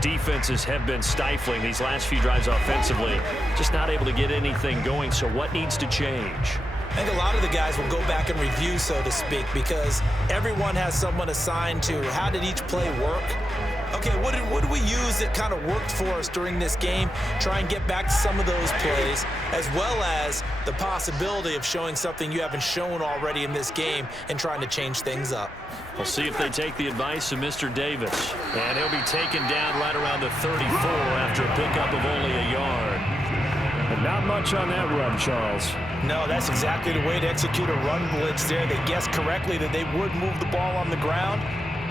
defenses have been stifling these last few drives offensively. Just not able to get anything going, so what needs to change? I think a lot of the guys will go back and review, so to speak, because everyone has someone assigned to how did each play work. Okay, what did we use that kind of worked for us during this game? Try and get back to some of those plays, as well as the possibility of showing something you haven't shown already in this game and trying to change things up. We'll see if they take the advice of Mr. Davis. And he'll be taken down right around the 34 after a pickup of only a yard. And not much on that run, Charles. No, that's exactly the way to execute a run blitz there. They guessed correctly that they would move the ball on the ground,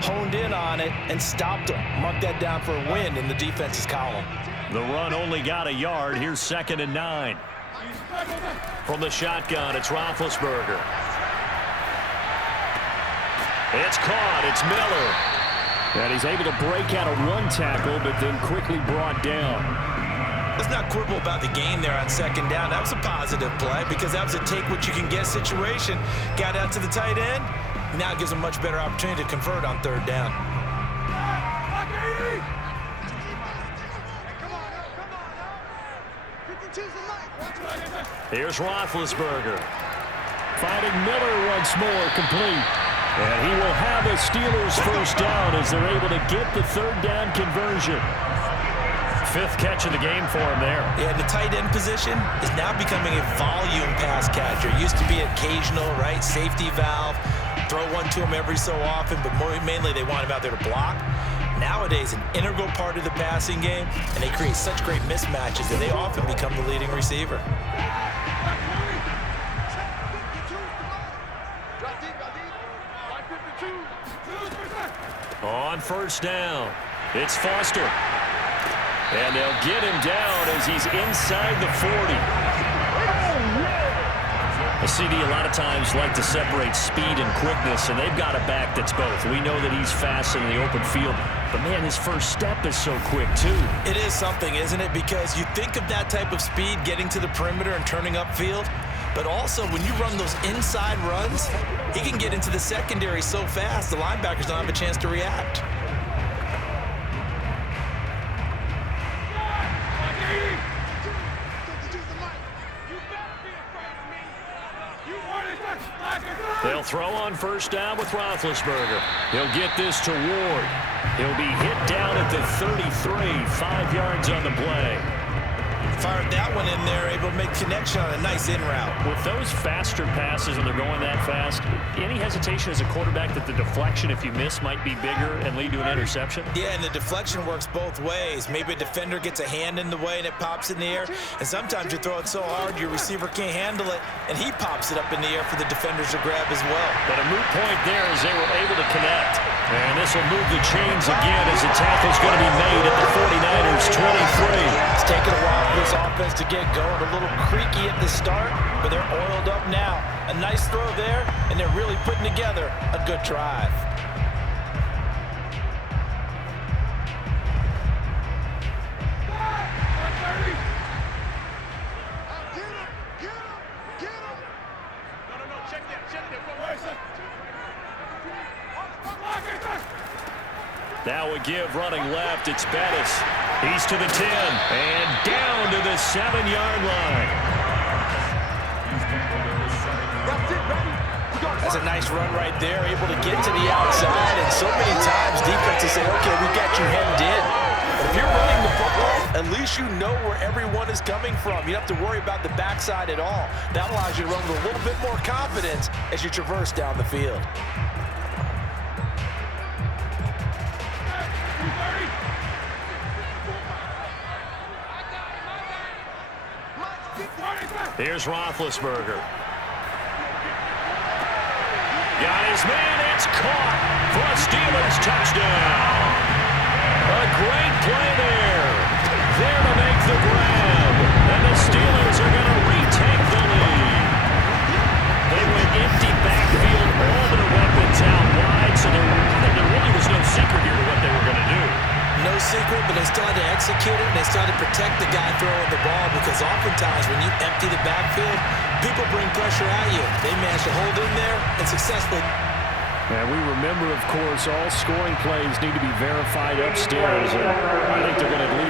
honed in on it, and stopped them. Mark that down for a win in the defense's column. The run only got a yard. Here's 2nd and 9. From the shotgun, it's Roethlisberger. It's caught. It's Miller. And he's able to break out of one tackle, but then quickly brought down. Let's not quibble about the gain there on 2nd down. That was a positive play because that was a take-what-you-can-get situation. Got out to the tight end. Now it gives them much better opportunity to convert on 3rd down. Here's Roethlisberger. Finding Miller once more, complete. And he will have a Steelers 1st down as they're able to get the 3rd down conversion. 5th catch of the game for him there. Yeah, the tight end position is now becoming a volume pass catcher. It used to be occasional, right? Safety valve. Throw one to him every so often, but mainly they want him out there to block. Nowadays, an integral part of the passing game, and they create such great mismatches that they often become the leading receiver. On 1st down, it's Foster. And they'll get him down as he's inside the 40. A CD a lot of times like to separate speed and quickness, and they've got a back that's both. We know that he's fast in the open field, but man, his first step is so quick too. It is something, isn't it? Because you think of that type of speed getting to the perimeter and turning upfield, but also when you run those inside runs, he can get into the secondary so fast the linebackers don't have a chance to react. They'll throw on 1st down with Roethlisberger. He'll get this to Ward. He'll be hit down at the 33, 5 yards on the play. Fired that one in there, able to make connection on a nice in route. With those faster passes and they're going that fast, any hesitation as a quarterback that the deflection, if you miss, might be bigger and lead to an interception? Yeah, and the deflection works both ways. Maybe a defender gets a hand in the way and it pops in the air, and sometimes you throw it so hard your receiver can't handle it, and he pops it up in the air for the defenders to grab as well. But a moot point there as they were able to connect. And this will move the chains again as the tackle's going to be made at the 49ers 23. It's taken a while for this offense to get going. A little creaky at the start, but they're oiled up now. A nice throw there, and they're really putting together a good drive. Now we give running left. It's Bettis. He's to the 10 and down to the 7-yard line. That's a nice run right there, able to get to the outside, and so many times defenses say, okay, we got you hemmed in. But if you're running the football, at least you know where everyone is coming from. You don't have to worry about the backside at all. That allows you to run with a little bit more confidence as you traverse down the field. Here's Roethlisberger. Got his man. It's caught for a Steelers touchdown. A great play there. There to make the grab. And the Steelers are going to retake the lead. They went empty backfield, all their weapons out wide, so there really was no secret here to what they were going to do. No secret, but they still had to execute it, and they still had to protect the guy throwing the ball, because oftentimes when you empty the backfield, people bring pressure at you. They managed to hold in there and successfully. And we remember, of course, all scoring plays need to be verified upstairs. And I think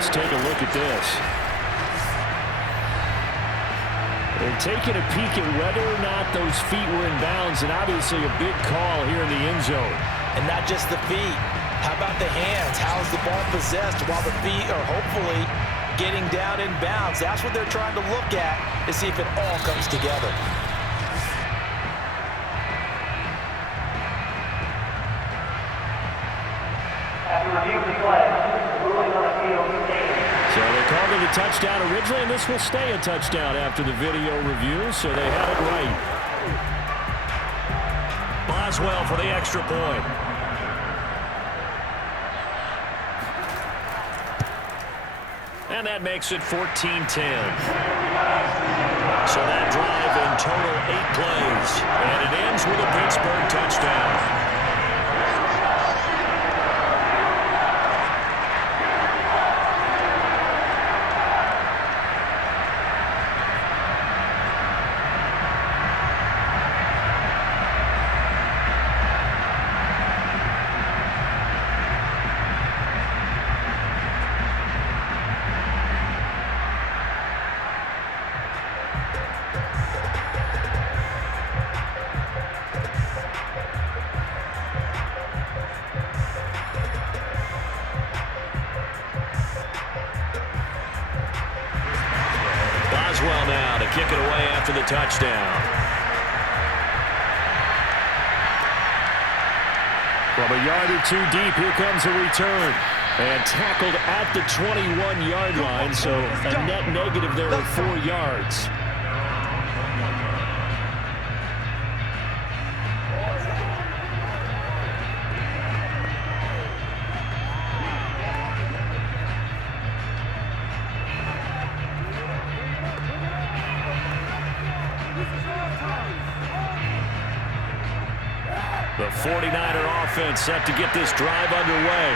let's take a look at this. They're taking a peek at whether or not those feet were in bounds, and obviously a big call here in the end zone. And not just the feet. How about the hands? How is the ball possessed while the feet are hopefully getting down in bounds? That's what they're trying to look at to see if it all comes together. So they called it a touchdown originally, and this will stay a touchdown after the video review, so they had it right. Boswell for the extra point. And that makes it 14-10. So that drive in total 8 plays. And it ends with a Pittsburgh touchdown. Boswell now to kick it away after the touchdown. From a yard or two deep, here comes a return. And tackled at the 21-yard line, so a net negative there of 4 yards. The 49er offense set to get this drive underway.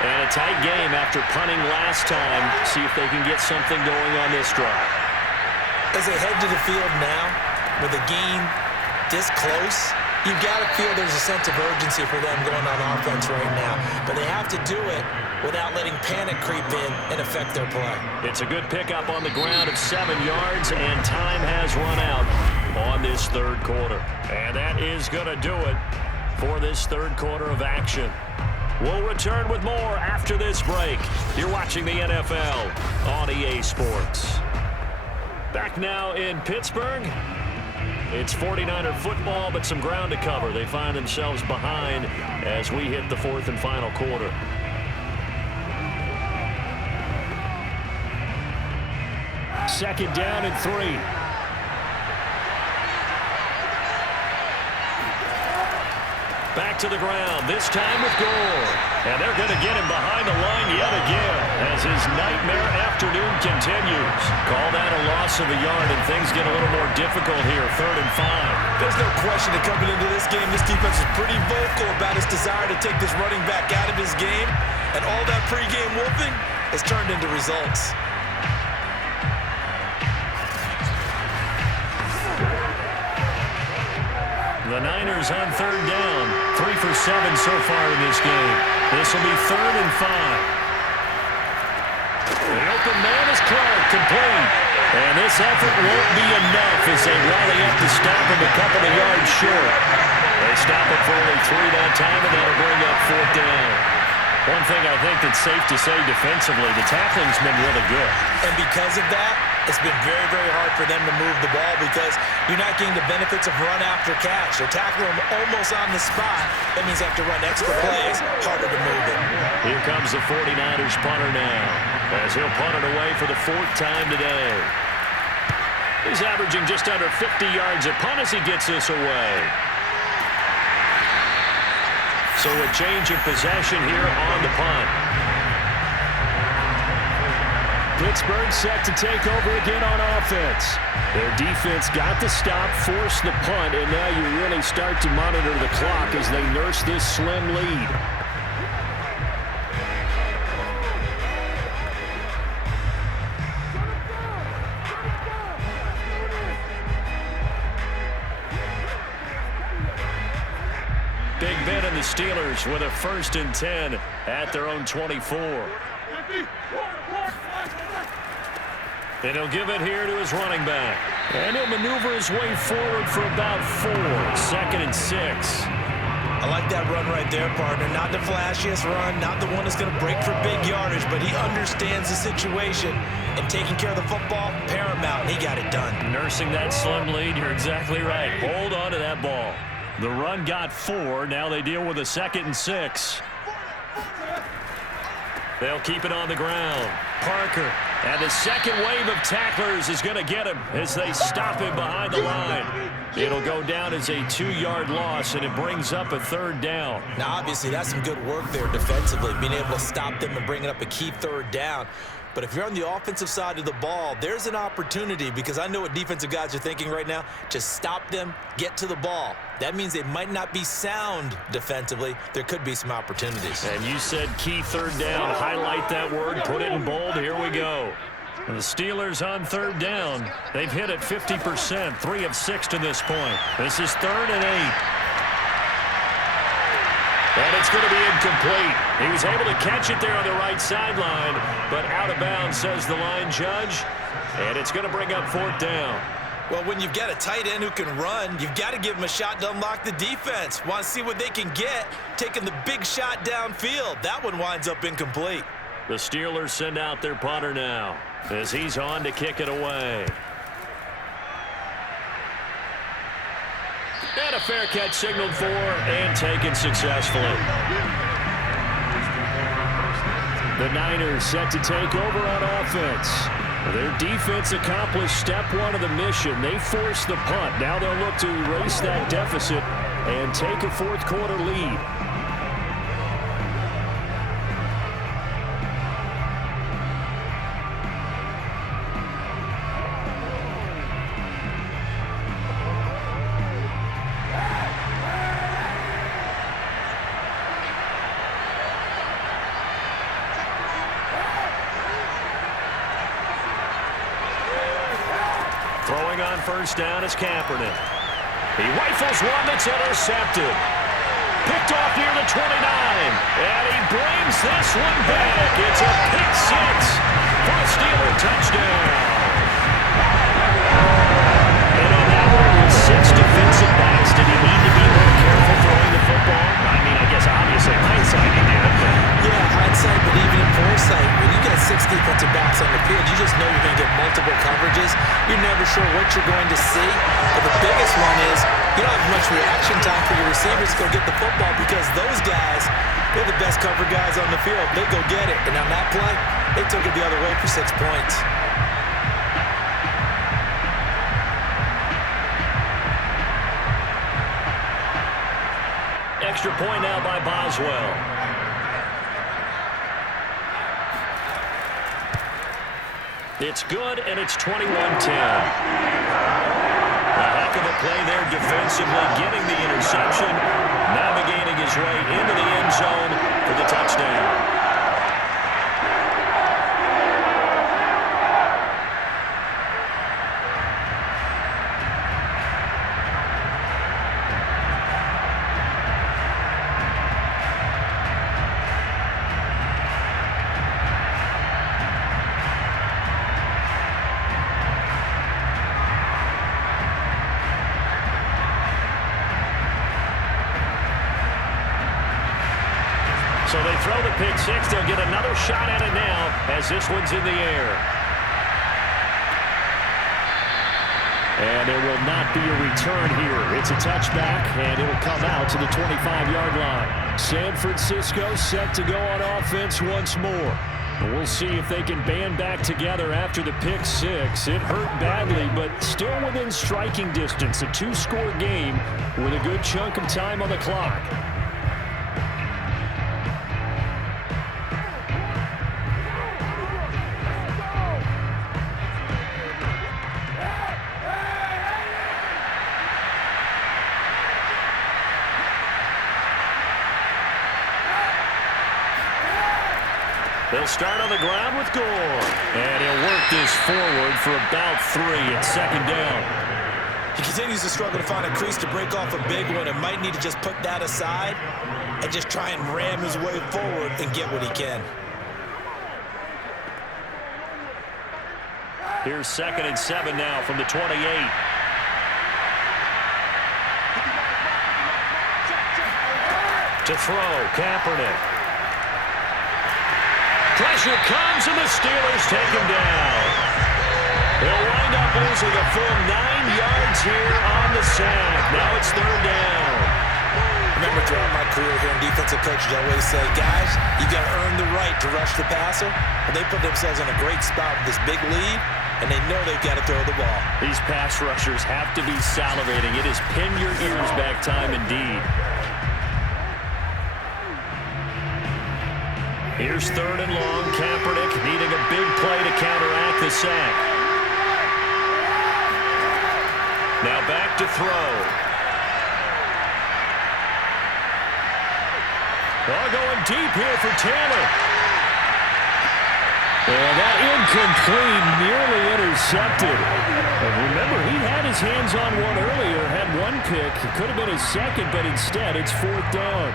And a tight game after punting last time. See if they can get something going on this drive. As they head to the field now, with the game this close, you've got to feel there's a sense of urgency for them going on offense right now. But they have to do it without letting panic creep in and affect their play. It's a good pickup on the ground of 7 yards, and time has run out on this third quarter. And that is going to do it for this third quarter of action. We'll return with more after this break. You're watching the NFL on EA Sports. Back now in Pittsburgh. It's 49er football, but some ground to cover. They find themselves behind as we hit the fourth and final quarter. Second down and 3. Back to the ground, this time with Gore. And they're going to get him behind the line yet again as his nightmare afternoon continues. Call that a loss of a yard, and things get a little more difficult here, 3rd and 5. There's no question that coming into this game, this defense is pretty vocal about its desire to take this running back out of his game. And all that pregame wolfing has turned into results. The Niners on 3rd down. 3 for 7 so far in this game. This will be 3rd and 5. The open man is Clark, complete. And this effort won't be enough as they rally up to stop him a couple of yards short. They stop him for only 3 that time, and that'll bring up 4th down. One thing I think that's safe to say defensively, the tackling's been really good. And because of that, it's been very, very hard for them to move the ball because you're not getting the benefits of run after catch. They're tackling them almost on the spot. That means they have to run extra plays, harder to move it. Here comes the 49ers punter now as he'll punt it away for the 4th time today. He's averaging just under 50 yards a punt as he gets this away. So a change of possession here on the punt. Pittsburgh set to take over again on offense. Their defense got the stop, forced the punt, and now you really start to monitor the clock as they nurse this slim lead. Big Ben and the Steelers with a 1st and 10 at their own 24. And he'll give it here to his running back. And he'll maneuver his way forward for about 4. 2nd and 6. I like that run right there, partner. Not the flashiest run, not the one that's going to break for big yardage, but he understands the situation, and taking care of the football, paramount, and he got it done. Nursing that slim lead, you're exactly right. Hold on to that ball. The run got 4. Now they deal with a 2nd and 6. They'll keep it on the ground. Parker, and the second wave of tacklers is going to get him as they stop him behind the line. It'll go down as a 2-yard loss, and it brings up a 3rd down. Now, obviously, that's some good work there defensively, being able to stop them and bringing up a key 3rd down. But if you're on the offensive side of the ball, there's an opportunity, because I know what defensive guys are thinking right now. Just stop them, get to the ball. That means they might not be sound defensively. There could be some opportunities. And you said key 3rd down. Highlight that word. Put it in bold. Here we go. And the Steelers on 3rd down. They've hit it 50%. 3 of 6 to this point. This is 3rd and 8. And it's going to be incomplete. He was able to catch it there on the right sideline, but out of bounds, says the line judge. And it's going to bring up 4th down. Well, when you've got a tight end who can run, you've got to give him a shot to unlock the defense. Want to see what they can get, taking the big shot downfield. That one winds up incomplete. The Steelers send out their punter now as he's on to kick it away. And a fair catch signaled for and taken successfully. The Niners set to take over on offense. Their defense accomplished step 1 of the mission. They forced the punt. Now they'll look to erase that deficit and take a 4th quarter lead. Throwing on 1st down is Kaepernick. He rifles one that's intercepted. Picked off near the 29. And he brings this one back. It's a pick 6 for a Steeler touchdown. And on that one with 6 defensive backs, did he need to be more careful throwing the football? I mean, I guess obviously hindsight he did. Yeah, hindsight, but even in foresight, when you got 6 defensive backs on the field, you just know you're going to get multiple coverages. You're never sure what you're going to see. But the biggest one is you don't have much reaction time for your receivers to go get the football, because those guys, they're the best cover guys on the field. They go get it. And on that play, they took it the other way for 6 points. Extra point now by Boswell. It's good, and it's 21-10. A heck of a play there defensively, getting the interception, navigating his way into the end zone for the touchdown. So they throw the pick 6. They'll get another shot at it now as this one's in the air. And there will not be a return here. It's a touchback, and it'll come out to the 25-yard line. San Francisco set to go on offense once more. We'll see if they can band back together after the pick 6. It hurt badly, but still within striking distance. A 2-score game with a good chunk of time on the clock. They'll start on the ground with Gore. And he'll work this forward for about 3 at 2nd down. He continues to struggle to find a crease to break off a big one, and might need to just put that aside and just try and ram his way forward and get what he can. Here's 2nd and 7 now from the 28. To throw, Kaepernick. Pressure comes, and the Steelers take him down. They'll wind up losing a full 9 yards here on the sack. Now it's 3rd down. I remember throughout my career here in defensive coaches, I always say, guys, you got to earn the right to rush the passer. And they put themselves in a great spot with this big lead, and they know they've got to throw the ball. These pass rushers have to be salivating. It is pin your ears back time indeed. Here's 3rd and long. Kaepernick needing a big play to counteract the sack. Now back to throw. Going deep here for Taylor. Well, that incomplete, nearly intercepted. And remember, he had his hands on one earlier, had one pick. It could have been his second, but instead it's 4th down.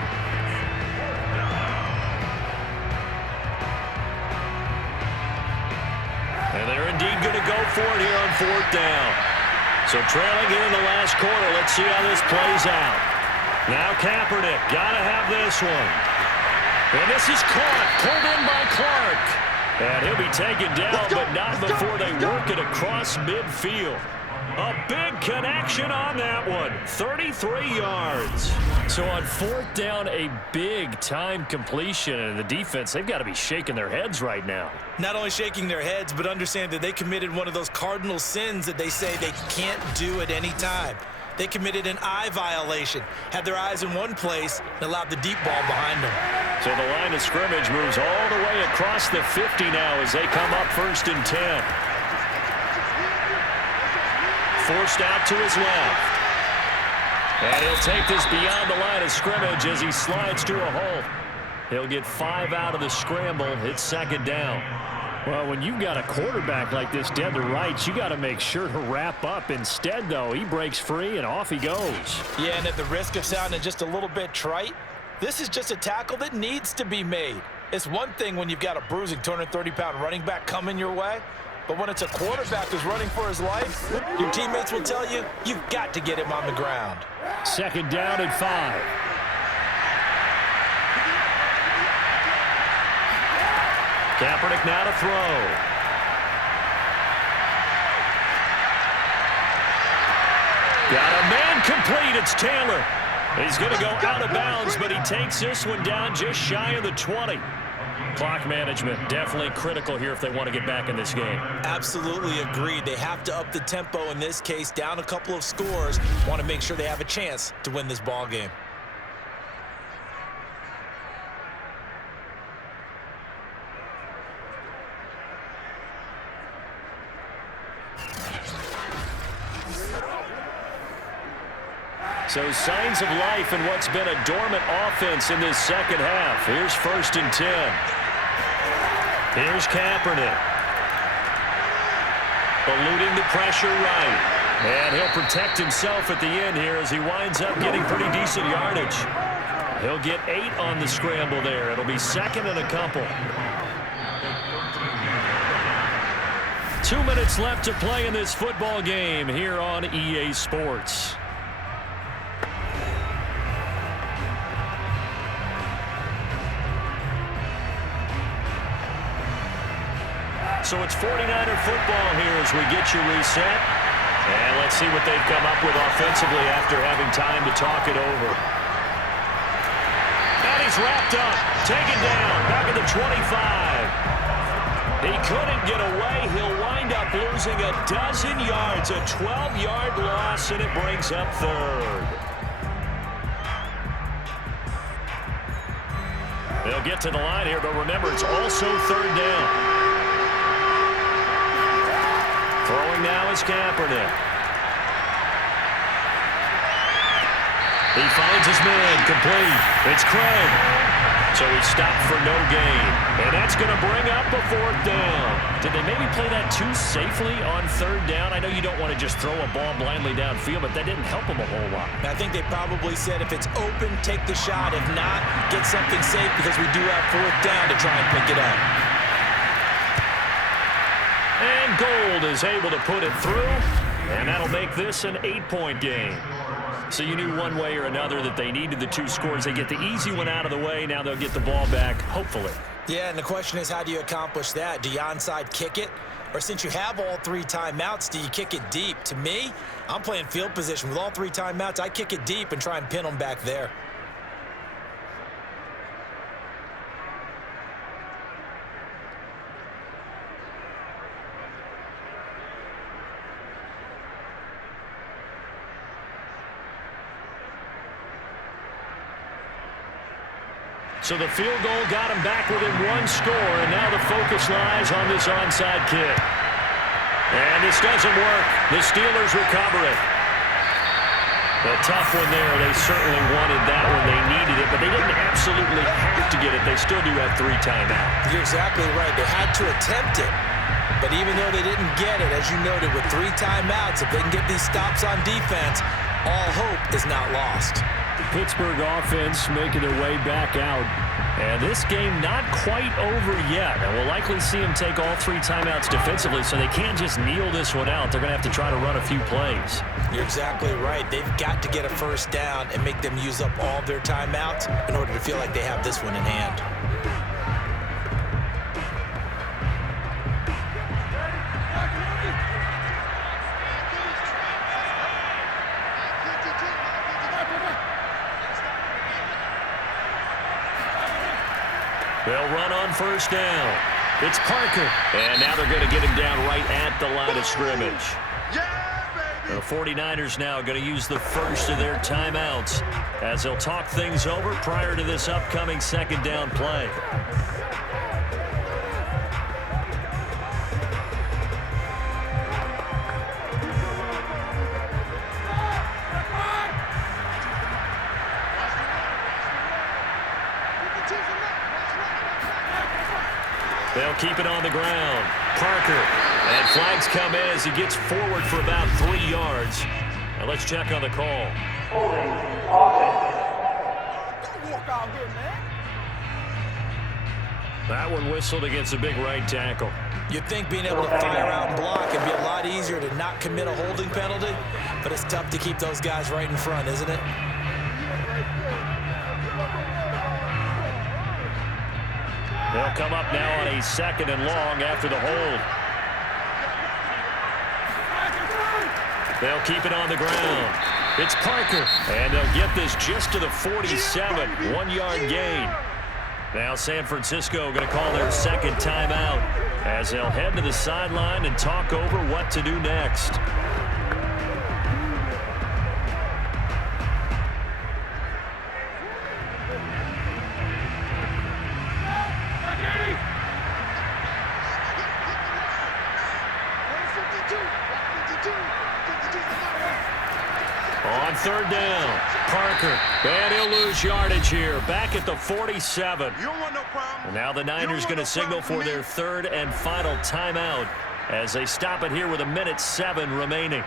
And they're indeed going to go for it here on 4th down. So trailing here in the last quarter. Let's see how this plays out. Now Kaepernick, got to have this one. And this is caught, pulled in by Clark. And he'll be taken down, but not before they work it across midfield. A big connection on that one. 33 yards. So on 4th down, a big-time completion. And the defense, they've got to be shaking their heads right now. Not only shaking their heads, but understand that they committed one of those cardinal sins that they say they can't do at any time. They committed an eye violation, had their eyes in one place, and allowed the deep ball behind them. So the line of scrimmage moves all the way across the 50 now as they come up 1st and 10. Forced out to his left. And he'll take this beyond the line of scrimmage as he slides to a hole. He'll get 5 out of the scramble. It's 2nd down. Well, when you've got a quarterback like this dead to rights, you got to make sure to wrap up. Instead, though, he breaks free and off he goes. Yeah, and at the risk of sounding just a little bit trite, this is just a tackle that needs to be made. It's one thing when you've got a bruising 230-pound running back coming your way, but when it's a quarterback who's running for his life, your teammates will tell you, you've got to get him on the ground. 2nd down and 5. Kaepernick now to throw. Got a man complete. It's Taylor. He's going to go out of bounds, but he takes this one down just shy of the 20. Clock management definitely critical here if they want to get back in this game. Absolutely agreed. They have to up the tempo in this case, down a couple of scores. Want to make sure they have a chance to win this ball game. So signs of life in what's been a dormant offense in this 2nd half. Here's 1st and 10. Here's Kaepernick. Eluding the pressure right. And he'll protect himself at the end here as he winds up getting pretty decent yardage. He'll get 8 on the scramble there. It'll be 2nd and a couple. 2 minutes left to play in this football game here on EA Sports. So it's 49er football here as we get you reset. And let's see what they've come up with offensively after having time to talk it over. And he's wrapped up, taken down, back at the 25. He couldn't get away. He'll wind up losing a dozen yards, a 12-yard loss, and it brings up 3rd. They'll get to the line here, but remember, it's also 3rd down. Throwing now is Kaepernick. He finds his man, complete. It's Craig. So he stopped for no gain. And that's going to bring up a 4th down. Did they maybe play that too safely on 3rd down? I know you don't want to just throw a ball blindly downfield, but that didn't help him a whole lot. I think they probably said if it's open, take the shot. If not, get something safe because we do have 4th down to try and pick it up. And Gold is able to put it through, and that'll make this an 8-point game. So you knew one way or another that they needed the 2 scores. They get the easy one out of the way. Now they'll get the ball back, hopefully. Yeah, and the question is, how do you accomplish that? Do you onside kick it? Or since you have all 3 timeouts, do you kick it deep? To me, I'm playing field position. With all 3 timeouts, I kick it deep and try and pin them back there. So the field goal got him back within 1 score, and now the focus lies on this onside kick. And this doesn't work. The Steelers recover it. A tough one there. They certainly wanted that one. They needed it, but they didn't absolutely have to get it. They still do have 3 timeouts. You're exactly right. They had to attempt it. But even though they didn't get it, as you noted, with 3 timeouts, if they can get these stops on defense, all hope is not lost. Pittsburgh offense making their way back out. And this game not quite over yet. And we'll likely see them take all 3 timeouts defensively, so they can't just kneel this one out. They're going to have to try to run a few plays. You're exactly right. They've got to get a first down and make them use up all of their timeouts in order to feel like they have this one in hand. They'll run on first down. It's Parker. And now they're going to get him down right at the line of scrimmage. The 49ers now going to use the first of their timeouts as they'll talk things over prior to this upcoming 2nd down play. They'll keep it on the ground. Parker. And flags come in as he gets forward for about 3 yards. Now let's check on the call. That one whistled against a big right tackle. You'd think being able to fire out and block would be a lot easier to not commit a holding penalty, but it's tough to keep those guys right in front, isn't it? They'll come up now on a 2nd and long after the hold. They'll keep it on the ground. It's Parker. And they'll get this just to the 47. 1-yard gain. Now San Francisco going to call their 2nd timeout as they'll head to the sideline and talk over what to do next. On 3rd down, Parker, and he'll lose yardage here, back at the 47. And now the Niners going to signal for their 3rd and final timeout as they stop it here with 1:07 remaining.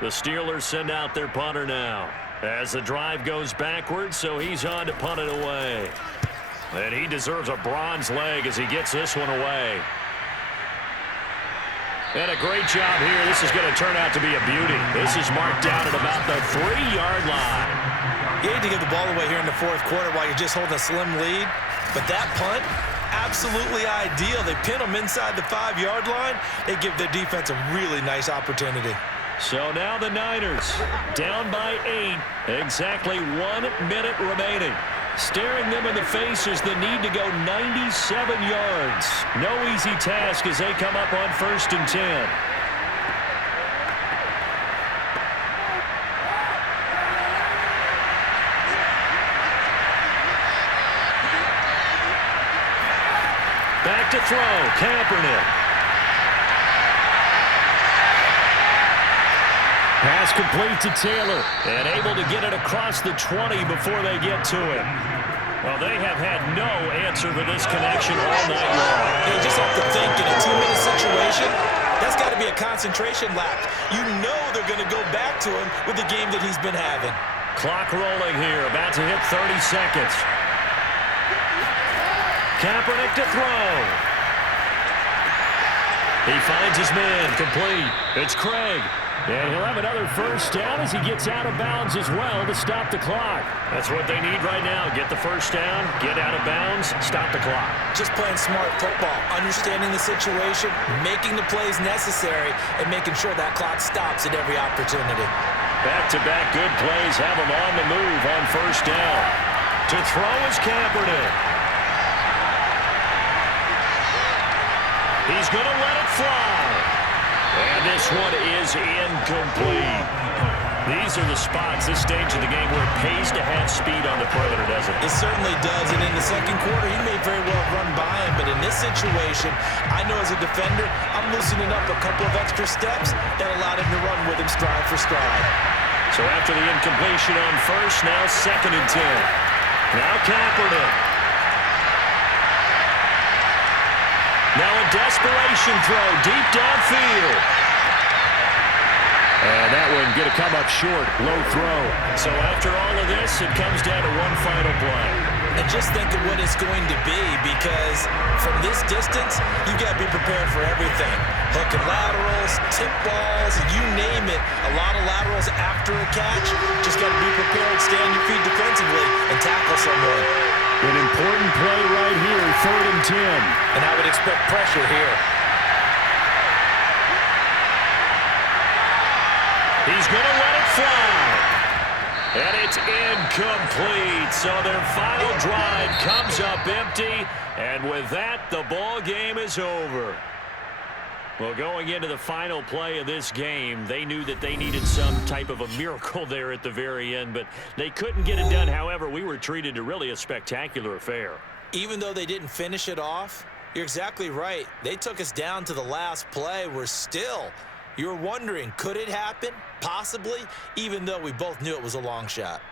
The Steelers send out their punter now as the drive goes backwards, so he's on to punt it away. And he deserves a bronze leg as he gets this one away. And a great job here. This is going to turn out to be a beauty. This is marked down at about the 3-yard line. You hate to give the ball away here in the 4th quarter while you're just holding a slim lead, but that punt, absolutely ideal. They pin them inside the 5-yard line. They give their defense a really nice opportunity. So now the Niners down by 8, exactly 1 minute remaining. Staring them in the face is the need to go 97 yards. No easy task as they come up on 1st and 10. Back to throw, Kaepernick. Pass complete to Taylor, and able to get it across the 20 before they get to it. Well, they have had no answer for this connection all night long. You just have to think in a 2-minute situation, That's got to be a concentration lap. You know they're going to go back to him with the game that he's been having. Clock rolling here, about to hit 30 seconds. Kaepernick to throw. He finds his man, complete. It's Craig. And he'll have another first down as he gets out of bounds as well to stop the clock. That's what they need right now. Get the first down, get out of bounds, stop the clock. Just playing smart football, understanding the situation, making the plays necessary, and making sure that clock stops at every opportunity. Back-to-back good plays have him on the move on first down. To throw is Kaepernick. He's going to let it fly. And this one is incomplete. These are the spots, this stage of the game, where it pays to have speed on the perimeter, doesn't it? It certainly does, and in the second quarter, he may very well run by him, but in this situation, I know as a defender, I'm loosening up a couple of extra steps that allowed him to run with him stride for stride. So after the incompletion on first, now 2nd and 10. Now Kaepernick. Now a desperation throw deep downfield. And that one going to come up short, low throw. So after all of this, it comes down to one final play. And just think of what it's going to be, because from this distance, you got to be prepared for everything. Hook and laterals, tip balls, you name it. A lot of laterals after a catch. Just got to be prepared, stay on your feet defensively, and tackle someone. An important play right here, 3rd and 10. And I would expect pressure here. He's going to let it fly. And it's incomplete. So their final drive comes up empty. And with that, the ball game is over. Well, going into the final play of this game, they knew that they needed some type of a miracle there at the very end, but they couldn't get it done. However, we were treated to really a spectacular affair. Even though they didn't finish it off, you're exactly right. They took us down to the last play. You're wondering, could it happen? Possibly, even though we both knew it was a long shot.